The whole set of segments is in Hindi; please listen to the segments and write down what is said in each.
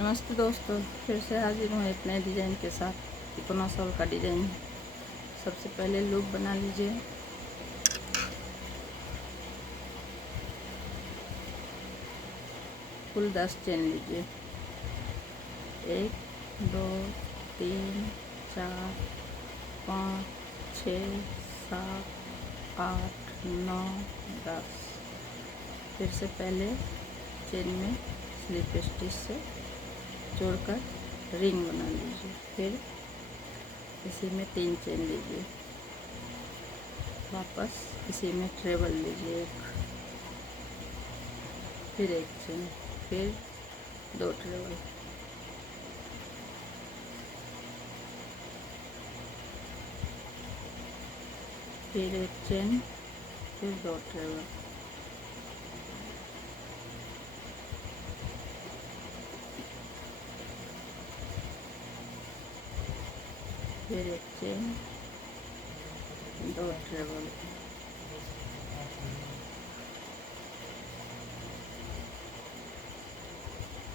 नमस्ते दोस्तों, फिर से हाजिर हूँ एक नए डिज़ाइन के साथ। तिकोना शॉल का डिज़ाइन। सबसे पहले लूप बना लीजिए। कुल 10 चेन लीजिए। 1 2 3 4 5 6 7 8 9 10। फिर से पहले चेन में स्लिप स्टिच से जोड़कर रिंग बना लीजिए। फिर इसी में 3 चेन लीजिए। वापस इसी में ट्रेबल लीजिए एक, फिर 1 चेन, फिर 2 ट्रेबल, फिर 1 चेन, फिर 2 ट्रेबल, फिर 1 चेन, 2 ट्रेबल,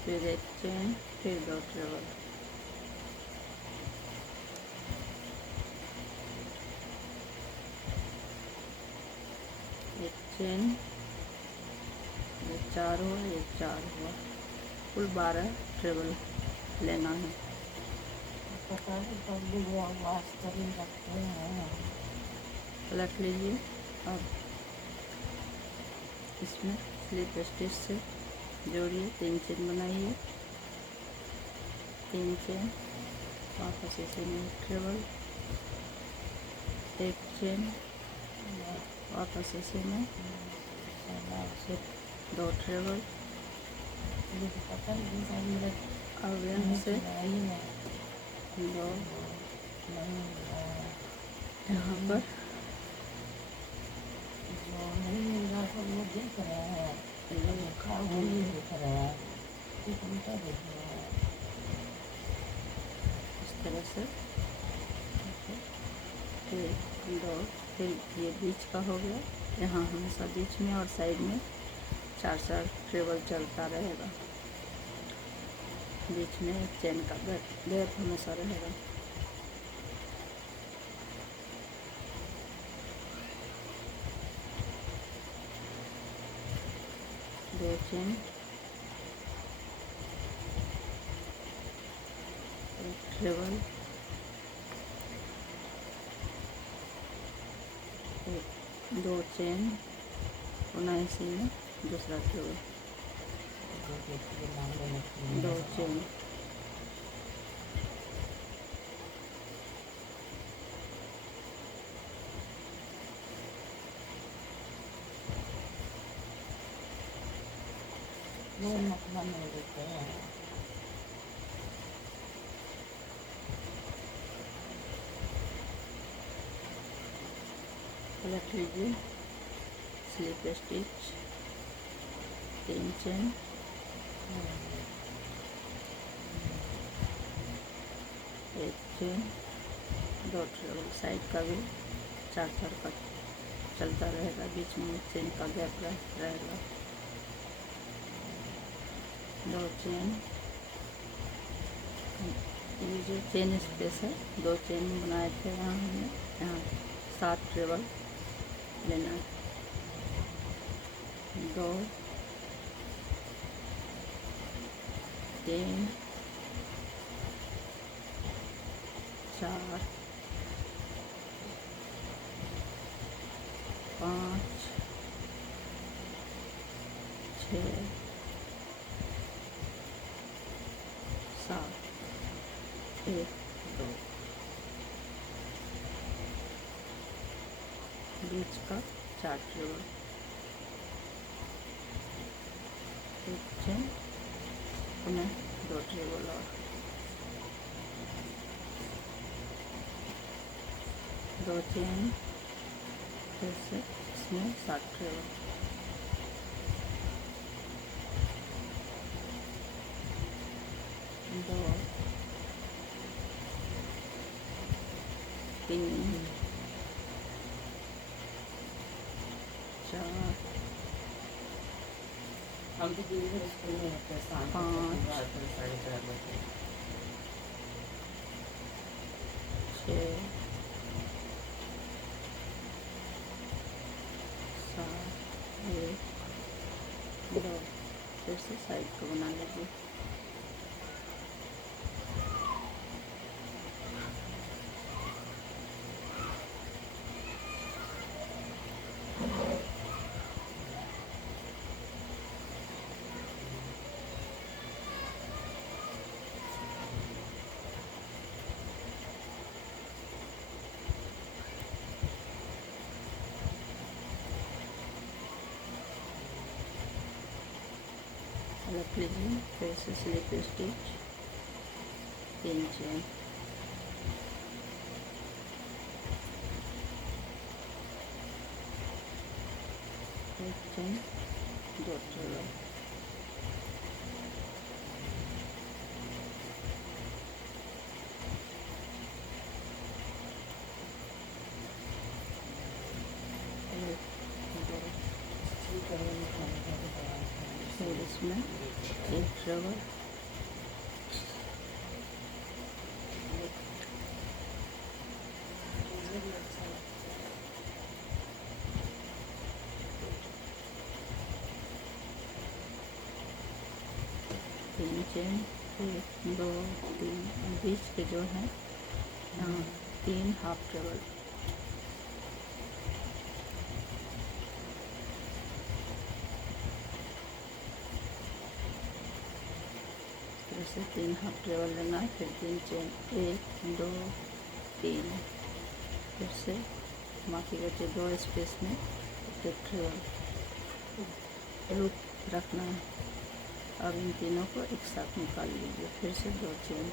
फिर 1 चेन, फिर 2 ट्रेबल, एक चेन, ये 4 हुआ, ये 4 हुआ, कुल 12 ट्रेबल लेना है। पलट लीजिए और इसमें स्लिप स्टिच से जोड़िए। 3 चेन बनाइए, 3 चेन, वापस इसी में ट्रेबल, 1 चेन, वापस इसी में, फिर 2 ट्रेबल, अब यहाँ से 2 यहाँ पर इस तरह से 1 2, फिर ये बीच का हो गया। यहाँ हमेशा बीच में और साइड में 4 ट्रेबल चलता रहेगा। बीच में एक चेन का गैप हमेशा रहेगा। दो चेन, एक ट्रेबल, 2 चेन, पुनः इसी में दूसरा ट्रेबल, 2 चेन, पलट लीजिए, slip stitch, 3 chain, 1 chain, 2 treble. Side का भी 4 का चलता रहेगा, बीच में एक चेन का गैप रहेगा। 2 चेन, ये जो चेन स्पेस है, 2 चेन बनाए थे यहाँ हमने, यहाँ 7 ट्रेबल लेना है। 2 3 4 5 6 7, 1 2, बीच का 4 ट्रेबल, 1 चेन, पुनः 2 ट्रेबल और 2 चेन, फिर से इसमें 7 ट्रेबल, 2 3 4 5 से साइड को बना लीजिए। रख लीजिए। फिर से स्लिप स्टिच 3 चेन, एक चेन, 2 ट्रेवल, फिर इसमें एक ट्रेवल, तीन चेन, 1 2 3, बीच के जो है यहाँ 3 हाफ ट्रेवल, से 3 हाफ ट्रेवल लेना है। फिर 3 चेन, 1 2 3, फिर से बाकी बचे 2 स्पेस में एक ट्रेवल लूप रखना है। अब इन तीनों को एक साथ निकाल लीजिए। फिर से 2 चेन,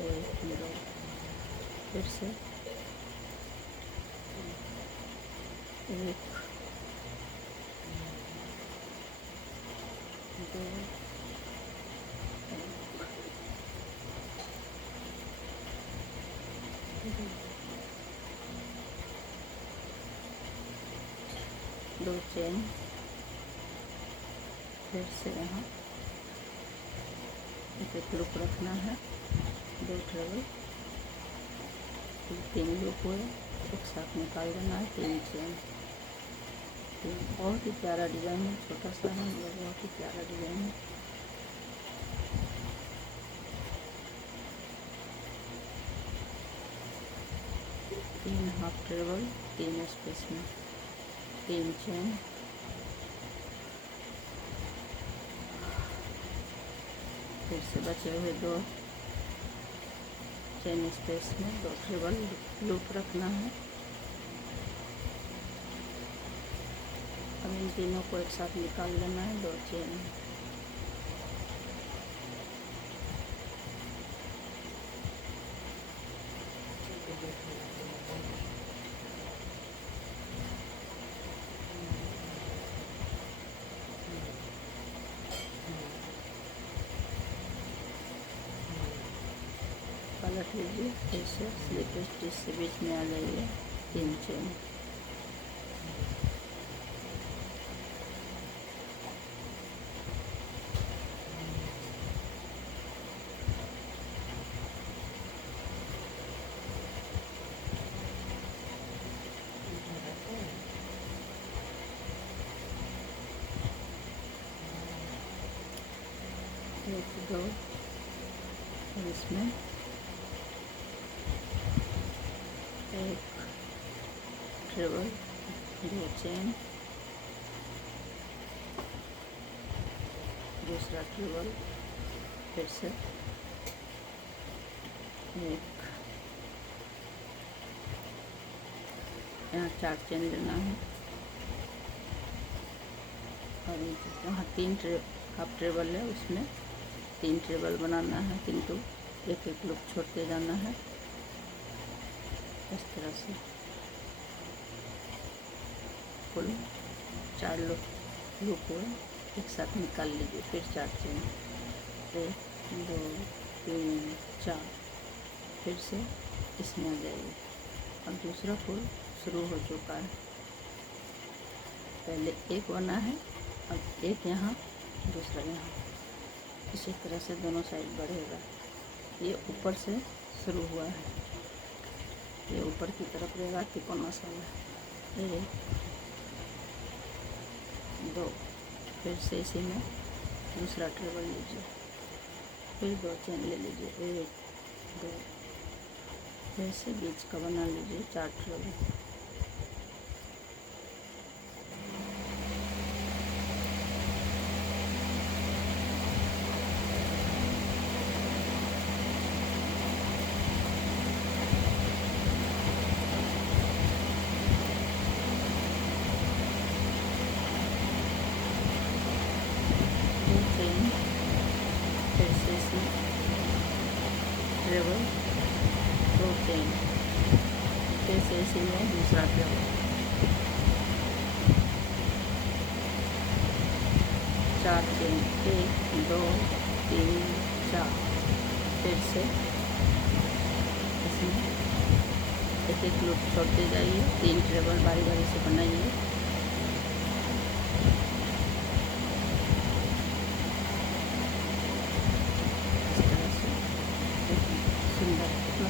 1 2, फिर से 1 2 2 चेन, फिर से यहाँ एक लूप रखना है, 2 ट्रेवल, 3 लूप हुए, एक साथ निकाल देना है। 3 चेन, 3, बहुत ही प्यारा डिज़ाइन है, छोटा सा है मगर बहुत ही प्यारा डिज़ाइन है। तीन हाफ ट्रेवल, 3 स्पेस में 3 चेन, फिर से बचे हुए 2 चेन स्पेस में 2 ट्रेवल लूप रखना है। अब इन तीनों को एक साथ निकाल लेना है। 2 चेन, पलट लीजिए। फिर से स्लिप स्टिच से बीच में आ जाइए। 3 चेन, एक 2, और इसमें 1 ट्रेवल, 2 चेन, दूसरा ट्रेवल, फिर से 1, यहाँ 4 चेन लेना है। और यहाँ 3 हाफ ट्रेवल है, उसमें 3 ट्रेवल बनाना है, किंतु एक एक लूप छोड़ते जाना है। इस तरह से कुल 4 लूप हुए, एक साथ निकाल लीजिए। फिर 4 चेन, 1 2 3 4, फिर से इसमें आ जाइए। और दूसरा फूल शुरू हो चुका है। पहले एक बना है, अब एक यहाँ, दूसरा यहाँ, इसी तरह से दोनों साइड बढ़ेगा। ये ऊपर से शुरू हुआ है, ये ऊपर की तरफ रहेगा तिकोना सा। 1 2, फिर से इसी में दूसरा ट्रेवल लीजिए, फिर 2 चेन ले लीजिए, 1 2, फिर से बीच का बना लीजिए 4 ट्रेवल, फिर से इसमें ट्रेवल, 2 चेन, फिर से इसी में दूसरा ट्रेवल, 4 चेन, 1 2 3 4, फिर से इसमें एक एक लूप छोड़ते जाइए, 3 ट्रेवल बारी बारी से बनाइए।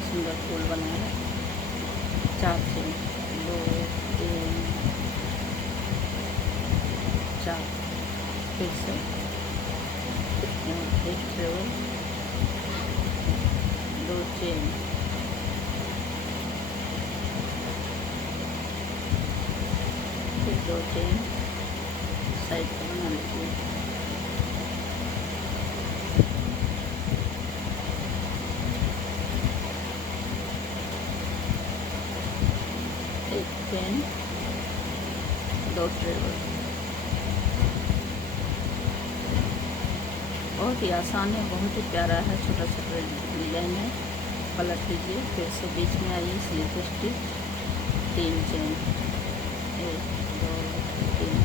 सुंदर फूल बनाया, 4 चेन, 2 3 4, फिर से 1 ट्रेवल, 2 चेन, फिर 2 चेन साइड का बना लीजिए, चेन, 2 ट्रेवल। बहुत ही आसान है, बहुत ही प्यारा है, छोटा सा डिजाइन है। पलट लीजिए, फिर से बीच में आइए, स्लिप स्टिच, 3 चेन, 1 2 3,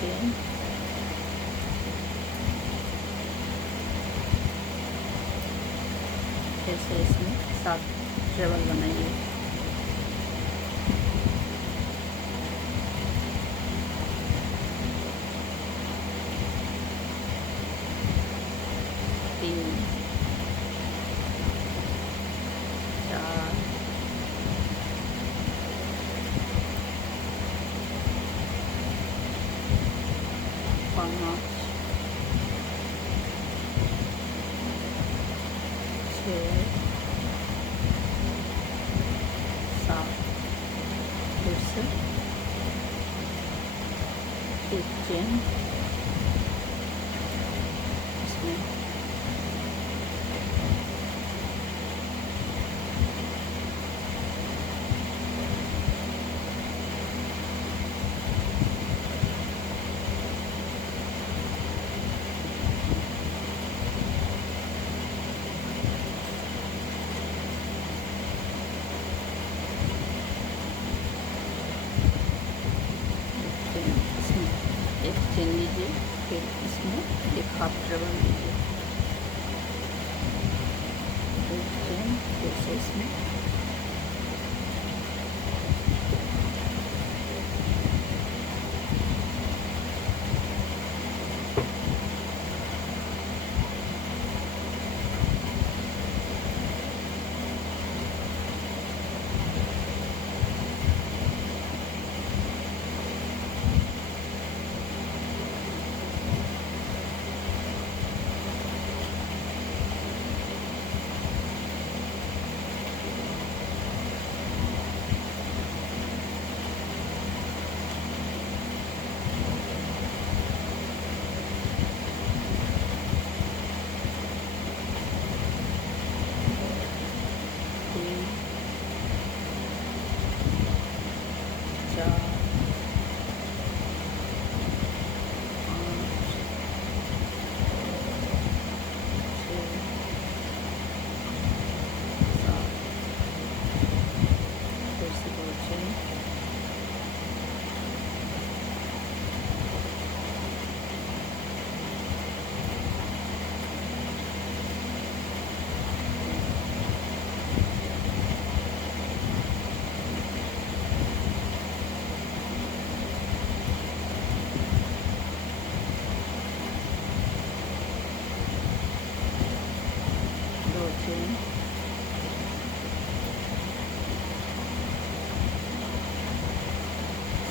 चेन, फिर से इसमें 7 ट्रेवल बनाइए, तीन 4 5 6 7, फिर से 1 चेन इसमें, एक चेन लीजिए, फिर इसमें एक हाफ ट्रेवल लीजिए, एक चेन, फिर से इसमें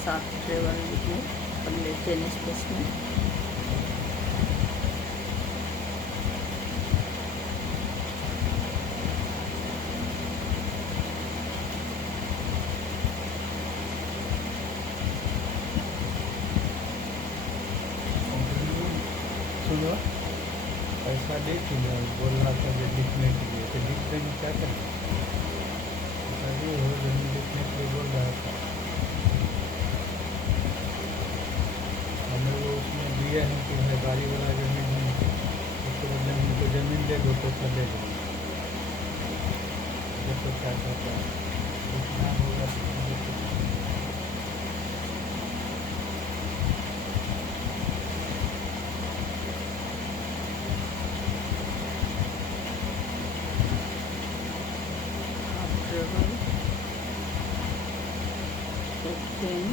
7 ट्रेवल लीजिए अगले चेन स्पेस में। सुनो, ऐसा देखिए ना, बोल रहा था कि लिखने के लिए, तो लिख देंगे क्या करें? अभी हो जमीन लिखने के लिए बोल रहा था, हमें वो उसमें दिए हैं कि भाई बारी वाला जमीन है, उसके बदले हमको ज़मीन दे दो, पैसा ले लो। देखो क्या कहता है, लिखना होगा तो देखो। हाफ ट्रेवल, एक चेन,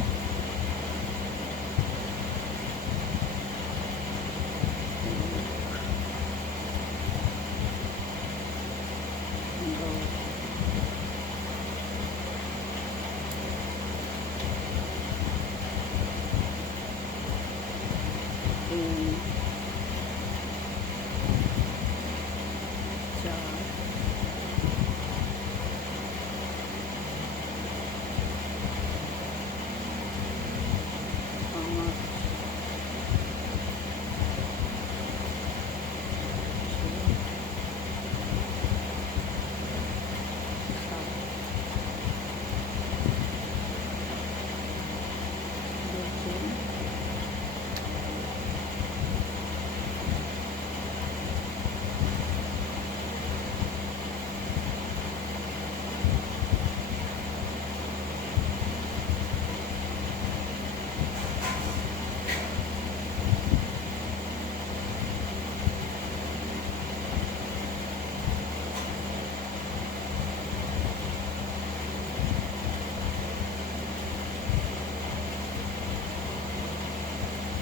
दो, तीन, 4, 5, 6, 7, 2 चेन,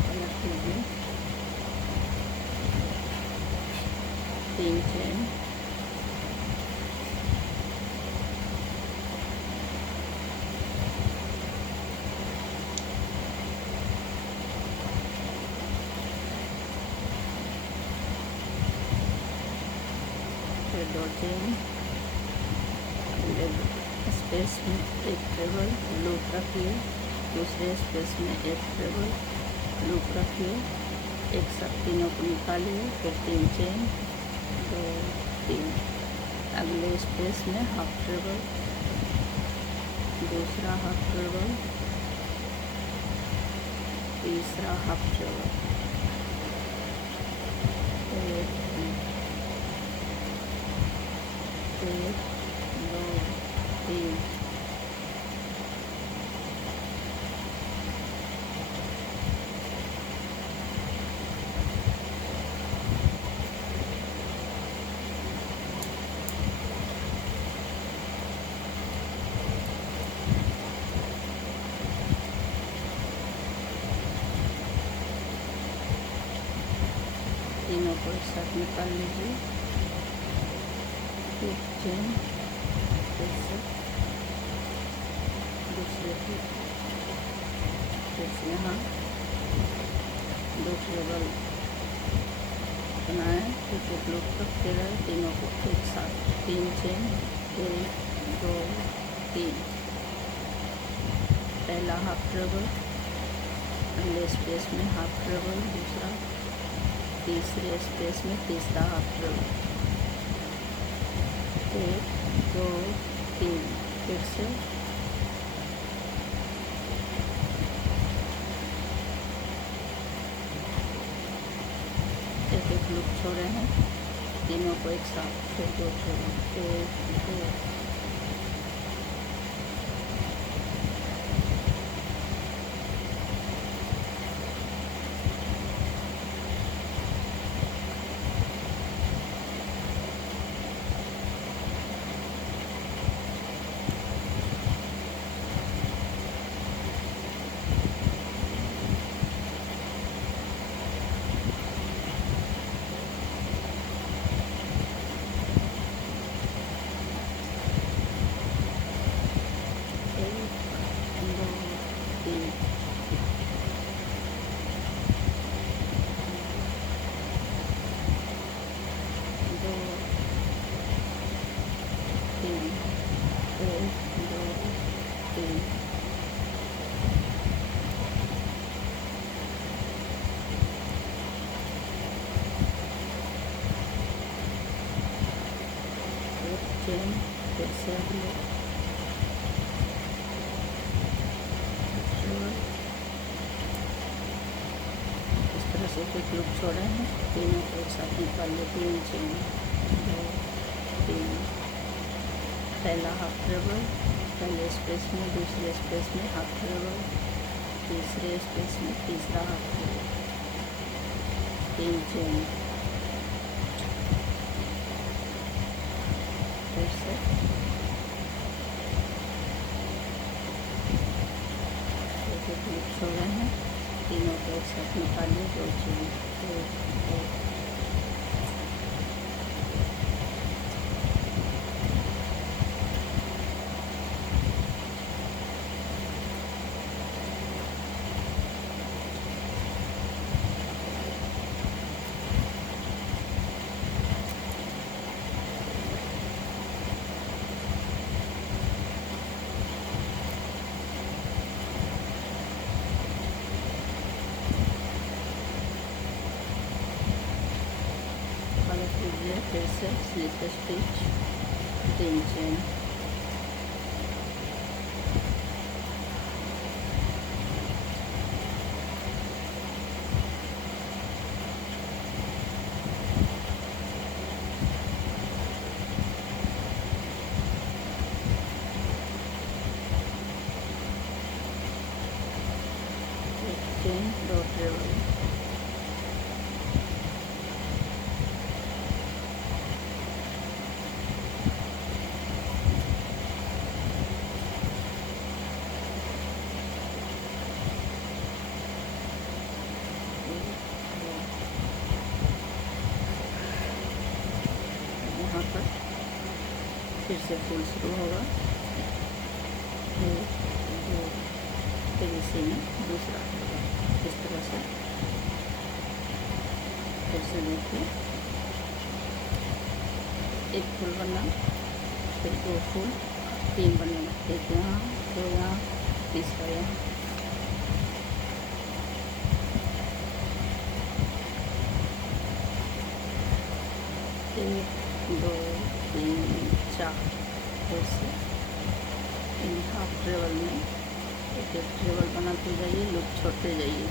पलट लीजिए, 3 चेन, फिर 2 चेन, अगले स्पेस में एक ट्रेवल लूप रखिए, दूसरे स्पेस में एक ट्रेवल लूप रखिए, एक साथ तीनों को निकालिए, फिर 3 चेन, 2, 3, अगले स्पेस में हाफ ट्रेवल, दूसरा हाफ ट्रेवल, तीसरा हाफ ट्रेवल, 1, 2, 3, तीनों को एक साथ निकाल लीजिए, एक चेन, फिर से दूसरे की फिर से यहाँ 2 ट्रेवल बनाए, फिर एक लूप रखते रहे, तीनों को एक साथ 3 चेन, 1, 2, 3, पहला हाफ ट्रेवल, अगले स्पेस में हाफ ट्रेवल, दूसरा, तीसरे स्पेस में तीसरा हाफ ट्रेवल, 1, 2, 3, फिर से एक लूप छोड़े हैं, तीनों को एक साथ, फिर 2 छोड़े, 1, 2, चेन, 2 3 1 2 3 चेन, फिर से अगले इस तरह से एक लूप छोड़े हैं, तीनों को एक साथ निकाल ले, 3 चेन, 2 3, पहला हाफ ट्रेबल, पहले स्पेस में दूसरे स्पेस में हाफ ट्रेबल, तीसरे स्पेस में तीसरा हाफ ट्रेबल, 3 चेन, फिर से एक लूप छोड़े हैं, तीनों को एक साथ निकालिए, 2 चेन, 1 2 पलट लीजिए, फिर से स्लिप स्टिच, 3 चेन, एक चेन, 2 ट्रेबल, यहाँ पर फिर से फूल शुरू होगा, 1 2, फिर इसी में दूसरा होगा, इस तरह से फिर से देखिए, एक फूल बनना, फिर 2 फूल, 3 बनने, एक यहाँ, 2 यहाँ, तीसरा यहाँ, एक 2 3 4, फिर से इन हाफ ट्रेबल में एक एक ट्रेबल बनाते जाइए, लूप छोड़ते जाइए,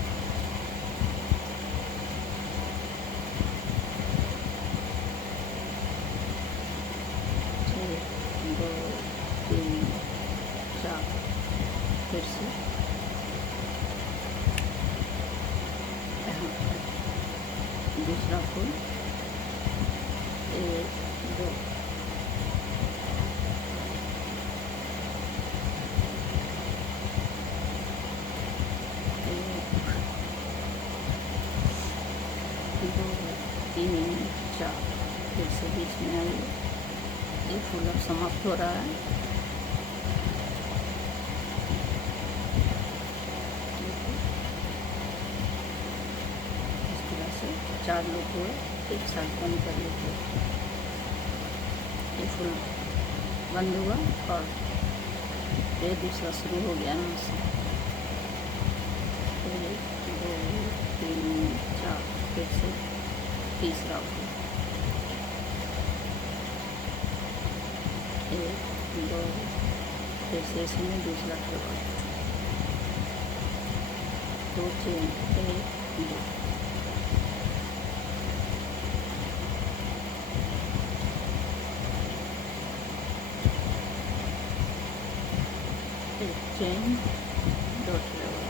एक 2 3 4, फिर से यहाँ पर दूसरा फूल, 1 2, एक 2 3 4, फिर से बीच में आइए, ये फूल अब समाप्त हो रहा है, इस तरह से 4 लूप हुए, एक साथ बंद कर लेते हैं, ये फूल बंद हुआ और ये दूसरा शुरू हो गया यहाँ से, 1 2 3 4, फिर से तीसरा फूल, 1 2, फिर से इसमें दूसरा ट्रेबल, 2 चेन, 1 2, एक चेन, 2 ट्रेबल,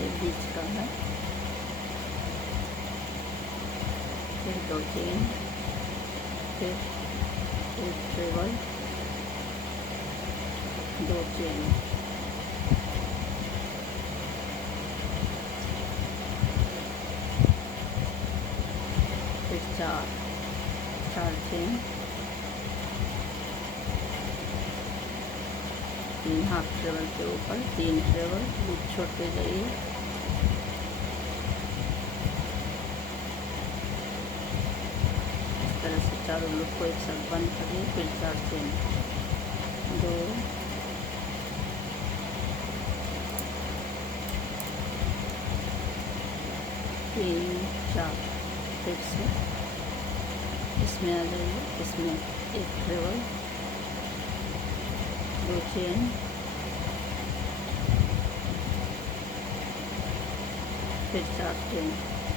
ये बीच का है, फिर 2 चेन, फिर 1 ट्रेबल, 2 चेन, फिर 4 चेन, 3 हाफ ट्रेवल के ऊपर 3 ट्रेवल लूप छोड़ते जाइए। इस तरह से चारों लूप को एक साथ बंद करिए। फिर 4 चेन, 2 3 4। फिर से इसमें आ जाइए। इसमें 1 ट्रेवल, 2 चेन, फिर 4 चेन,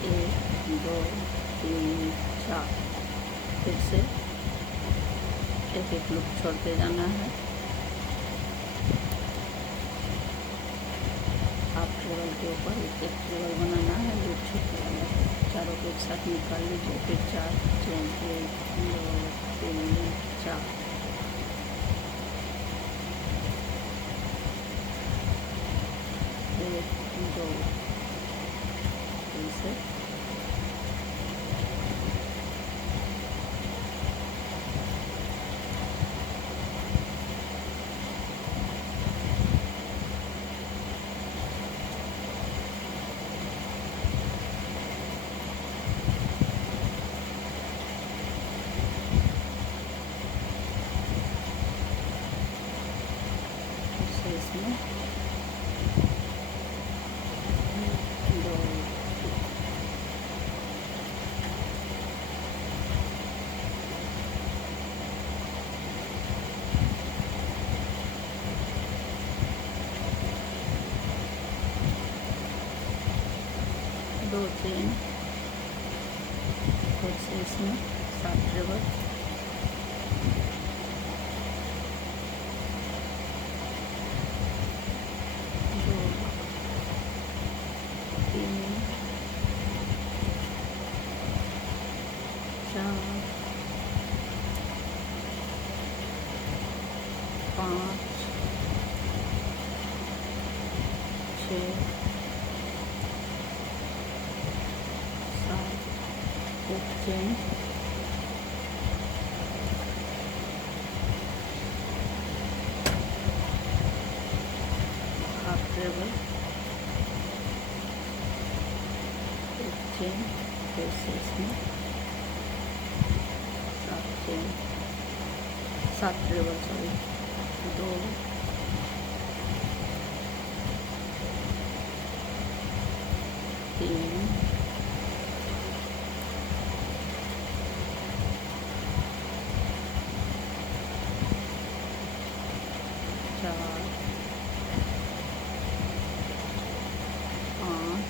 1 2 3 4। फिर से एक एक लूप छोड़ते जाना है। हाफ ट्रेवल के ऊपर एक एक ट्रेवल बनाना है, लूप छोड़ते जाना है। चारों को एक साथ निकाल लीजिए। फिर 4 चेन, 1 2 3 4। एक 2 फिर से इसमें 2 2 चेन। फिर से इसमें 7 ट्रेवल, 2 3 4 5 6 7। एक चेन, 1/2 ट्रेवल, 1 चेन। फिर से इसमें 7 चेन, 7 ट्रेवल, सॉरी, 2 3 4 5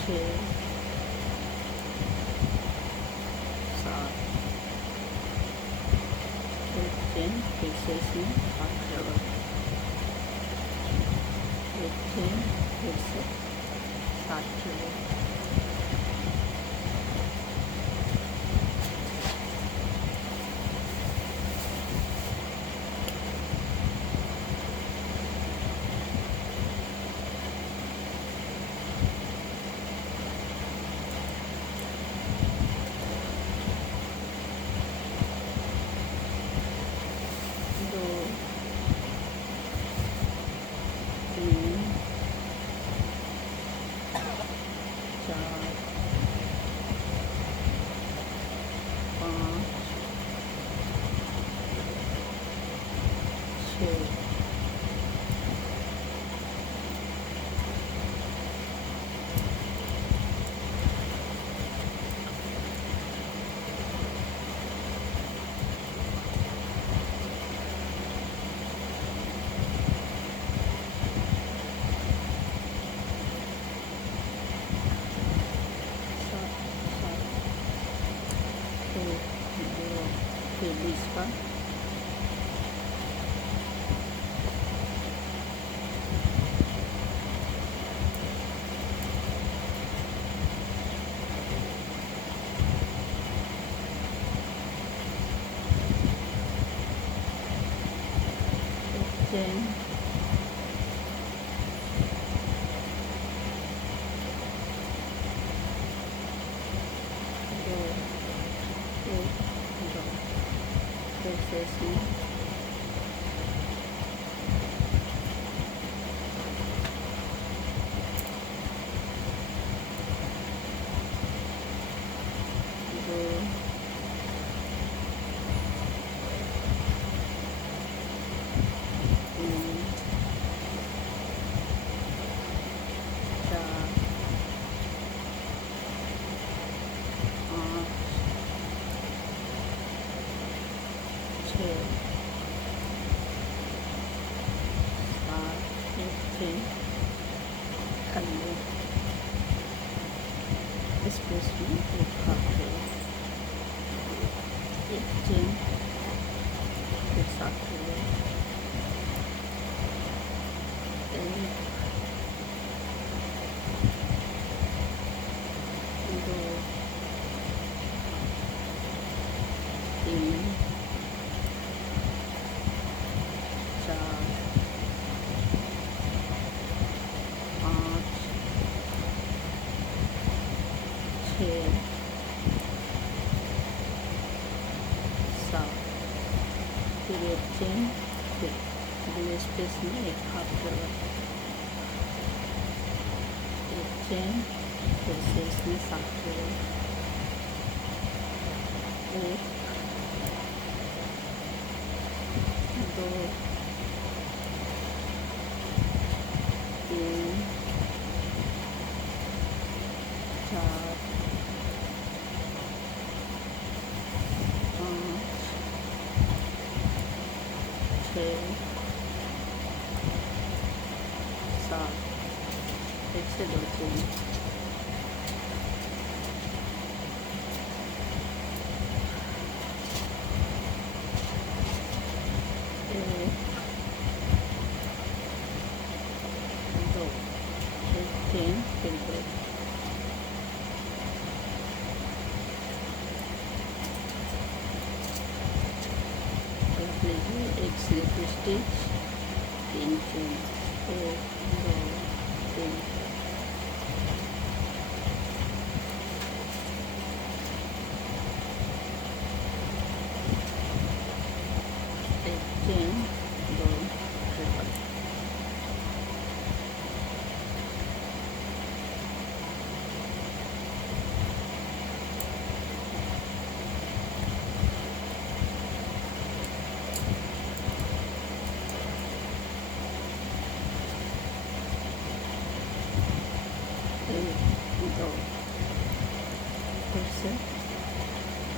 6 7। एक चेन। फिर से इसमें 8 ट्रेवल, 1 चेन। फिर से 7 ट्रेवल, फिर 20 का चेन, दो, एक, दो। फिर से इसमें चेन खाली स्पेस में एक हाफ ट्रेवल, एक चेन, फिर 7 ट्रेवल, एक, 2, 3, 4, 5, 6, 7, फिर एक चेन, फिर अगले स्पेस में एक हाफ ट्रेवल, एक चेन, फिर से इसमें 7 ट्रेवल, एक, 2, 3, 4, 5, 6, 7, फिर से 2 चेन, एक, 2, एक चेन, फिर 2, रख लीजिए, एक स्लिप स्टिच, 3 चेन, 1, 2, 3, एक चेन, 2 ट्रिपल, एक, 2, फिर से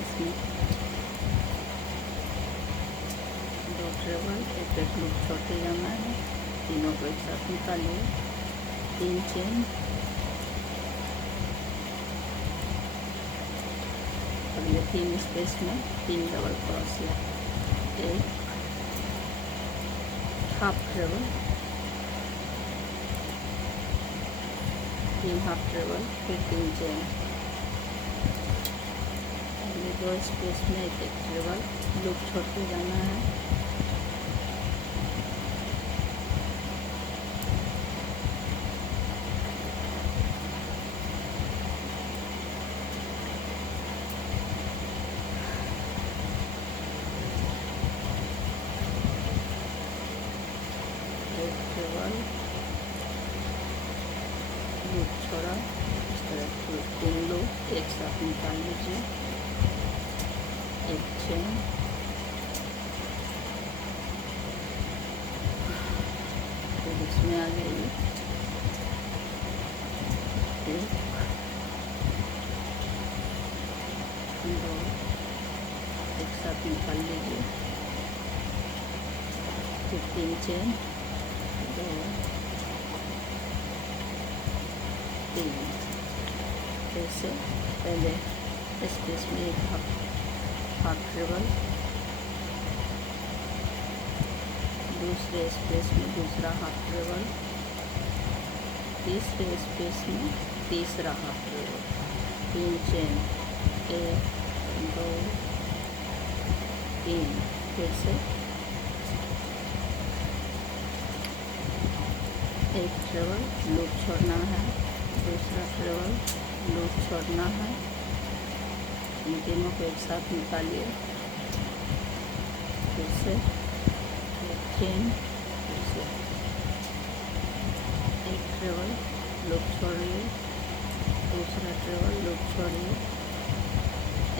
इसमें 2 ट्रेवल, एक लूप छोटे जाना है, तीनों को एक साथ निकालिए, 3 चेन, अगले 3 स्पेस में 3 डबल क्रोशिया, एक हाफ ट्रेवल, 3 हाफ ट्रेवल, फिर 3 चेन, अगले 2 स्पेस में एक ट्रेवल, लूप छोड़ते जाना है, एक ट्रेवल, लूप छोड़ा, इस तरह के 3 लूप एक साथ निकाल लीजिए, एक चेन, फिर इसमें आ जाइए, एक, 2, एक साथ निकाल लीजिए, फिर 3 चेन, 2, 3, फिर से पहले स्पेस में एक हाफ ट्रेवल, दूसरे स्पेस में दूसरा हाफ ट्रेवल, तीसरे स्पेस में तीसरा हाफ ट्रेवल, 3 चेन, 1, 2, 3, फिर से एक ट्रेवल, लूप छोड़ना है, दूसरा ट्रेवल, लूप छोड़ना है, इन तीनों को एक साथ निकालिए, फिर से एक चेन, फिर से एक ट्रेवल, लूप छोड़िए, दूसरा ट्रेवल, लूप छोड़िए,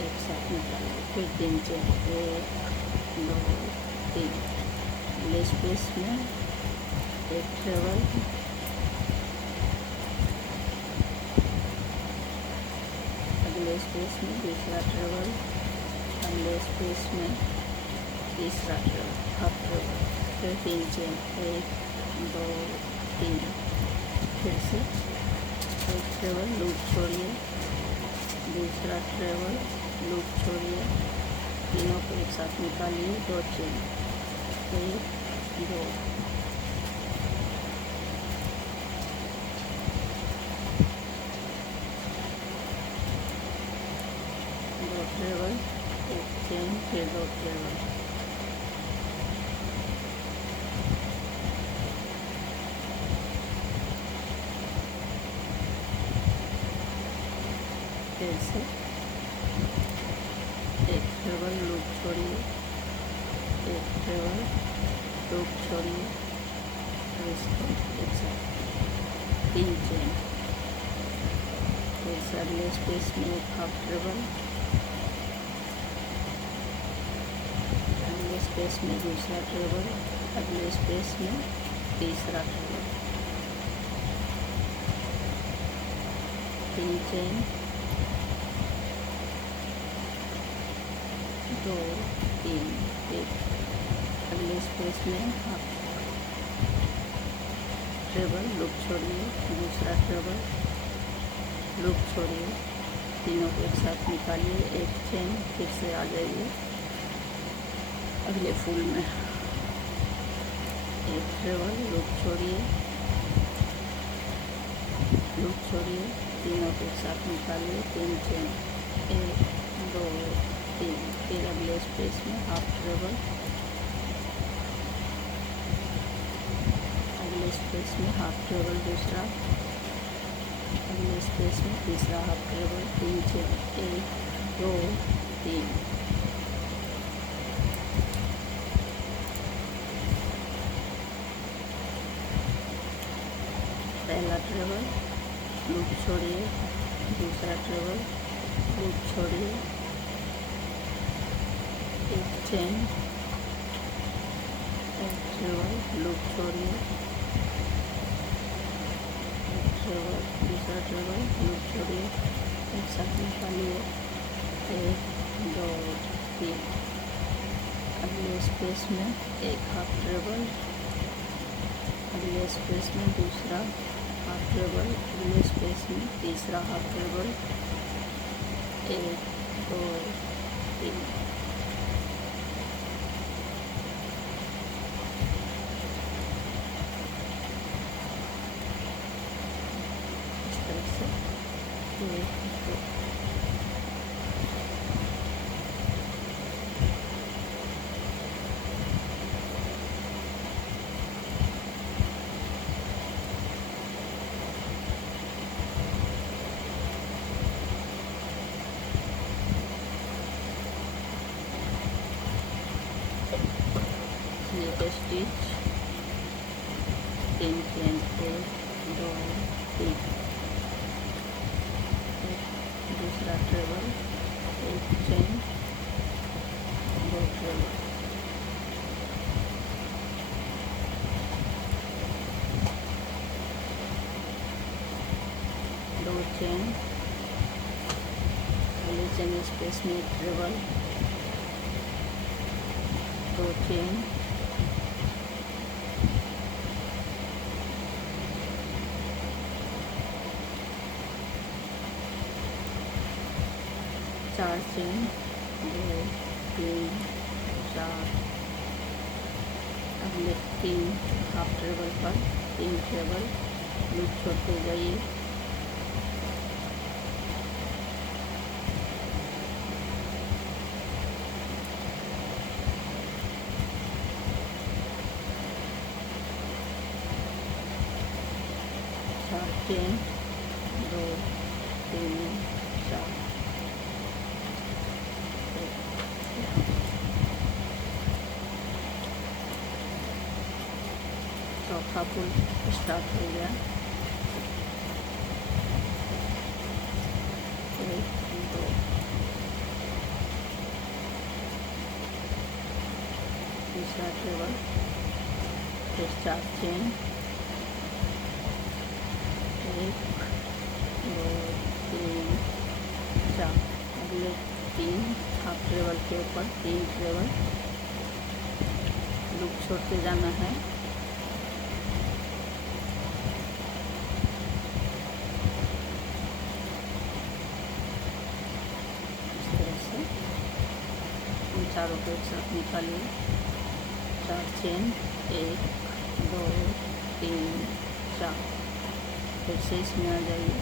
एक साथ निकालिए, फिर 3 चेन, 1, 2, 3, अगले स्पेस में एक ट्रेवल, अगले स्पेस में दूसरा ट्रेवल, अगले स्पेस में तीसरा ट्रेवल, हाफ ट्रेवल, फिर 3 चेन, 1, 2, 3, फिर से एक ट्रेवल लूप छोड़िए, दूसरा ट्रेवल लूप छोड़िए, तीनों को एक साथ निकालिए, 2 चेन, 1 2, ट्रेवल, एक चेन, फिर 2 ट्रेवल, फिर से एक ट्रेवल लूप छोड़िए, एक ट्रेवल लूप छोड़िए, और इसको एक साथ 3 चेन, फिर से अगले स्पेस में एक हाफ ट्रेवल, अगले स्पेस में दूसरा ट्रेवल, अगले स्पेस में तीसरा ट्रेवल, 3 चेन, 2 3, एक अगले स्पेस में हाफ ट्रेवल लूप छोड़िए, दूसरा ट्रेवल लूप छोड़िए, तीनों को एक साथ निकालिए, एक चेन, फिर से आ जाइए अगले फूल में, एक ट्रेवल लूप छोड़िए, तीनों को एक साथ निकालिए, 3 चेन, 1 2 3, फिर अगले स्पेस में हाफ ट्रेवल, अगले स्पेस में हाफ ट्रेवल दूसरा, अगले स्पेस में तीसरा हाफ ट्रेवल, 3 चेन, 1 2 3, पहला ट्रेवल लूप छोड़िए, दूसरा ट्रेवल लूप छोड़िए, एक चेन, एक ट्रेवल लूप छोड़िए, एक ट्रेवल, दूसरा ट्रेवल लूप छोड़िए, एक साथ निकालिए, 1 2 3, अगले स्पेस में एक हाफ ट्रेवल, अगले स्पेस में दूसरा हाफ ट्रेवल, अगले स्पेस में तीसरा हाफ ट्रेवल, 1 2 3, इस तरह से 1 2, स्लीप स्टिच, 3 चेन, 1 2 3, दूसरा ट्रेवल, एक चेन, 2 ट्रेवल, दो चेन, अगले चेन स्पेस में एक ट्रेवल, 2 चेन, चार चेन, 2 3 4, अगले 3 हाफ ट्रेवल पर 3 ट्रेवल लूप छोड़ते जाइए, चेन, 2 3 4, चौथा पुल स्टार्ट हो गया, 1 2, तीसरा ट्रेवल, फिर 4 चेन, 1 2 3 4, अगले 3 हाफ ट्रेवल के ऊपर 3 ट्रेवल लूप छोड़ते जाना है, चारों को एक साथ निकालिए। 4 चेन, 1 2 3 4। फिर से इसमें आ जाइए,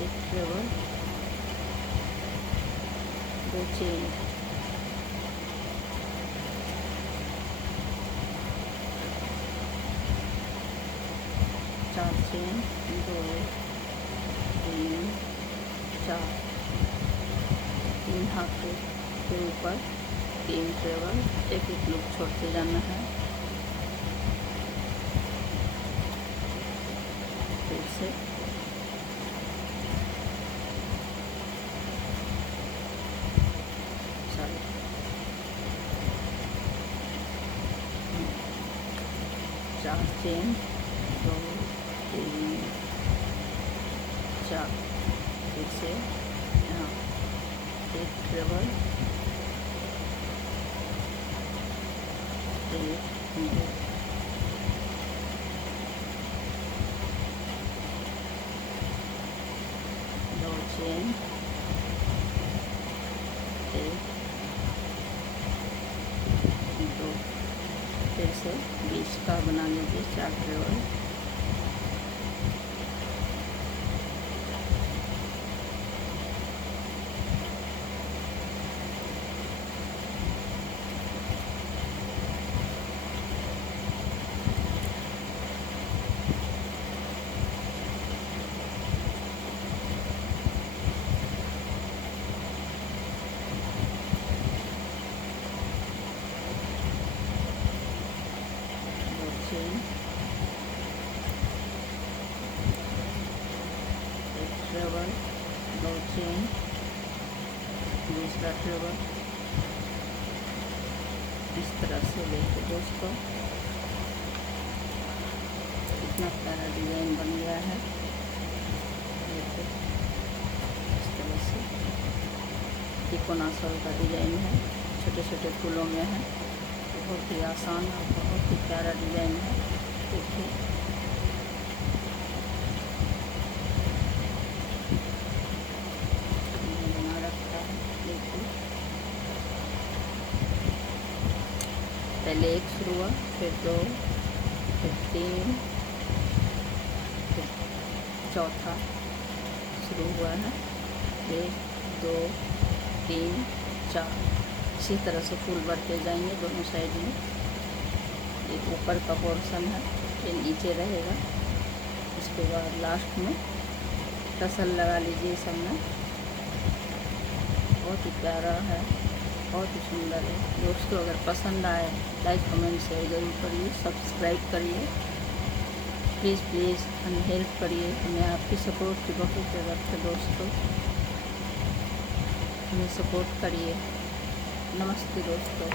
1 ट्रेबल, 2 चेन, 4 चेन, 2 3 4। 3 हाथ के ऊपर 3 ट्रेबल, एक एक लूप छोड़ते जाना है। फिर से चालू। 4 चेन, 2 3 4। फिर से यहाँ 1 ट्रेबल, 1 2 2 चेन, 1 2। फिर से 20 का बना लीजिए 4 ट्रेबल। चेन, 1 ट्रेबल, 2 चेन, दूसरा ट्रेबल। इस तरह से देखिए दोस्तों, कितना प्यारा डिज़ाइन बन गया है। देखिए इस तरह से तिकोना आंचल का डिज़ाइन है, छोटे छोटे फूलों में है। बहुत ही आसान और बहुत ही प्यारा डिज़ाइन है। देखिए मैंने बना रखा है। देखिए पहले 1 शुरू हुआ, फिर 2, फिर 3, फिर चौथा शुरू हुआ है। 1 2 3 4। इसी तरह से फूल बढ़ते जाएंगे दोनों साइड में। ये ऊपर का पोर्शन है, ये नीचे रहेगा। उसके बाद लास्ट में टसल लगा लीजिए सब में। बहुत ही प्यारा है, बहुत ही सुंदर है दोस्तों। अगर पसंद आए लाइक कमेंट शेयर ज़रूर करिए, सब्सक्राइब करिए प्लीज़ प्लीज़, हमें हेल्प करिए। हमें आपकी सपोर्ट की बहुत ज़रूरत है दोस्तों, हमें सपोर्ट करिए। नमस्ते दोस्तों।